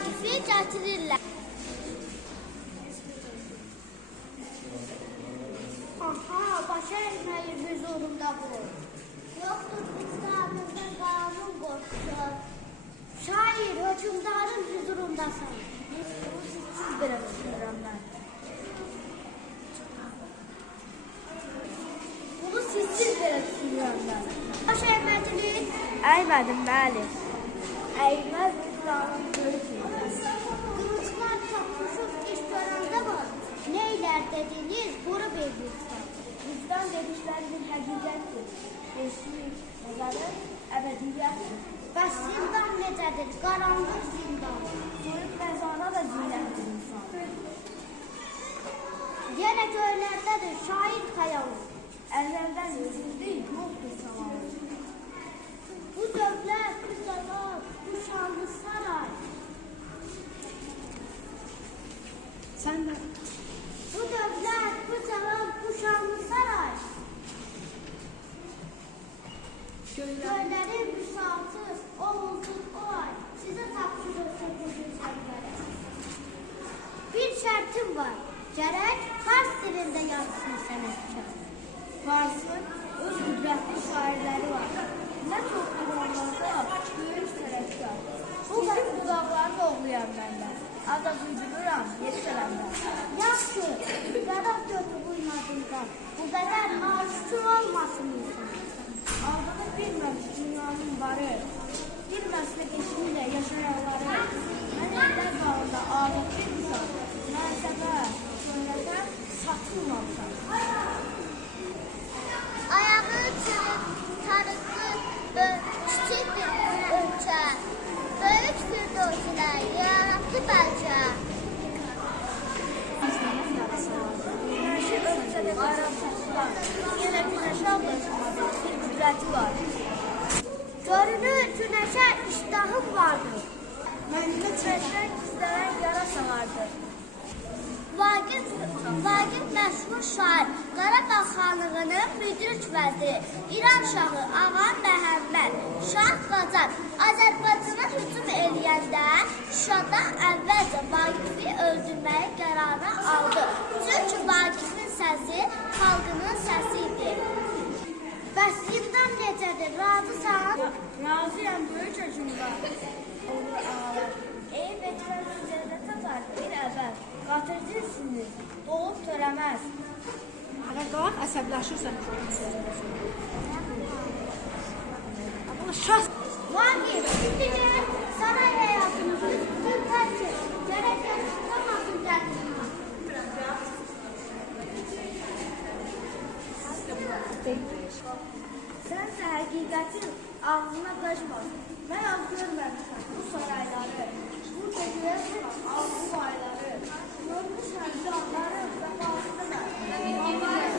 Vaqifi gətirirlər. Aha, başa əkməyi hüzurunda bu. Yoxdur vicdanında qanun qorxusu. Şair, hökümdarın hüzurundasan. Siz belə düşünürəm mən. Bunu siz belə düşünürəm mən. Başa əkmədiniz? Əymədim, bəli. Əyməz vicdanın böyük. Qılıçlar çapışıb iş görəndə var. Neylər dediniz, quru beyliklər. Vicdan dediklərinin həqiqətdir. Eşlik, nəzarət, əbədiyyətdir. Bəs zindan necədir? Qaranlıq zindan. Soyuq məzana da zinətdir insan. Yenə göylərdədir şair xəyalı. Əzəldən üzüldü, yoxdur savalı. Bu dövlət, bu cavab, bu şanlı saray. Sən də Bu dövlət, bu cavab, bu şanlı saray. Göylərin müsaatı, o ulduz, o ay. Sizə tapşırılsın bu güzəllərə. Bir şərtim var. Gərək fars dilində yazsın sənətkar. Farsın öz qüdrətli şairləri var. Nə çox romanlarda böyük sənətkar. Bizim budaqları oğluyam məndən. Azad uydururam, yetkələmdən. Yaxşı, qərab götür buymadığından. Bu qədər naşükür olmasın insan. Aldığını bilməmiş dünyanın barı. Bilməsinə eşiyle yaşayanları. Mən ellər bağında azad bilmişəm. Mənsəbə, şöhrətə satılmamışam. Ayağı çırıq, tarıqlı, kiçik bir ölçə. Böyük firdosuna yarattı bəlkə. Güneşi ölçədə qaran saçlar. Yenə güneşə alışmadan bir qüdrəti var. Görünür günəşə iştahım vardır. Məndə çəkmək istənən yarasa vardır. Vaqif məşhur şair, Qarabağ xanlığının müdrik vəziri, İran şahı Ağa Məhəmməd, Şah Qacar Azərbaycana hücum eləyəndə Şuşada əvvəlcə Vaqifi öldürməyi qərarı aldı. Çünki Vaqifin səsi xalqının səsi idi. Bəs zindan necədir, razısan? Razıyam, böyük höküm var. Olur ağalar. Eyb etməz üzərində tatar bir əvvəl. Qatırcılsınız, doğub törəməz. Hələ qalaq, əsəbləşirsən. Amma şahs... Vaqif, şimdi saray həyatını bütün tərk et. Gərək yaşamasın dərdini. Sənsə həqiqətin ağzına qaçmasın. Mən az görməmişəm bu sarayları. Burada görəsin ağzı ayları. Görmüşəm canları və bağlıdır.